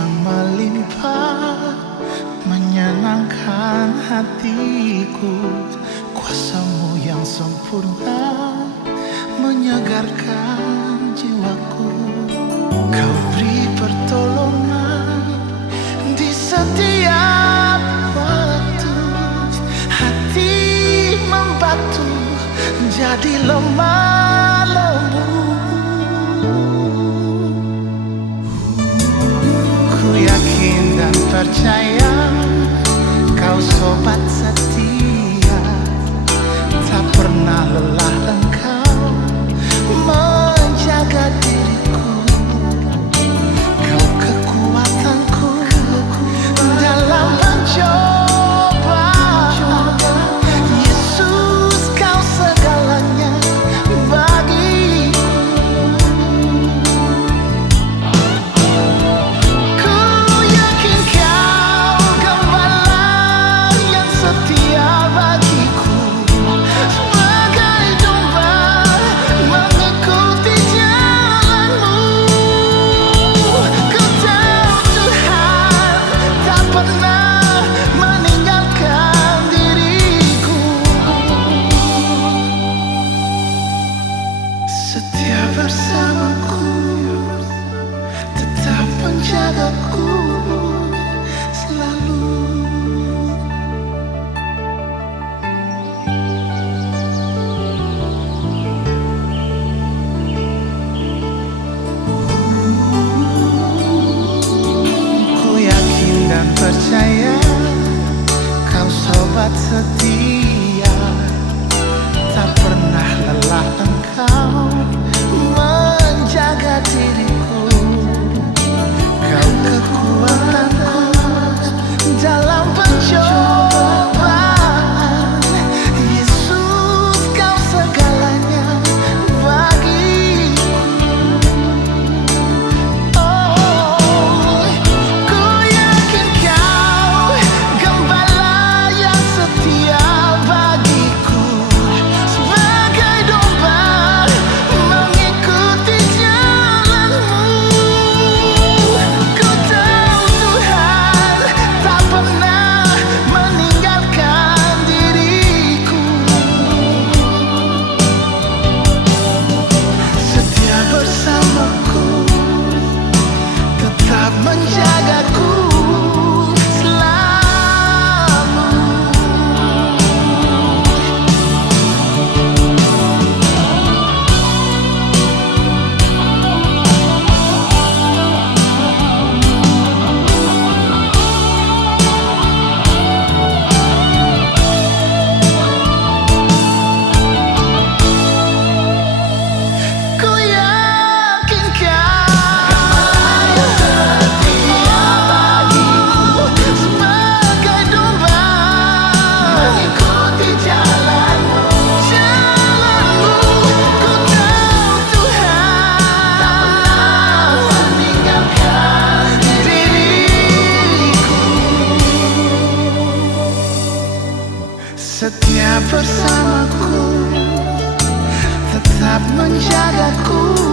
yang melimpah menyenangkan hatiku. Kuasamu yang sempurna menyegarkan jiwaku. Kau beri pertolongan di setiap waktu. Hati membatu jadi lemah lembut. Ku yakin dan percaya kau sobat setia. Tak pernah lelah engkau menjaga diriku. Kau kekuatanku dalam mencoba. Yesus, kau segalanya bagiku. Ku yakin kau gembala yang setia bagiku. Sebagai domba mengikuti jalanmu. Ku tahu Tuhan tak pernah meninggalkan diriku. Setia bersamaku, tetap menjagaku selalu. Ku yakin dan percaya kau sobat setia. Tak pernah lelah engkau menjaga diriku. Kau kekuatanku dalam pencobaan. Yesus, kau segalanya bagiku. Oh, ku yakin kau gembala yang setia bagiku. Sebagai domba mengikuti jalanmu. Ku tahu Tuhan tak pernah meninggalkan diriku. Setia bersamaku, tetap menjagaku selalu. Ku yakin kau setia bagiku. Sebagai domba mengikuti jalanmu. Ku tahu Tuhan tak pernah meninggalkan diriku. Setia bersamaku, tetap menjagaku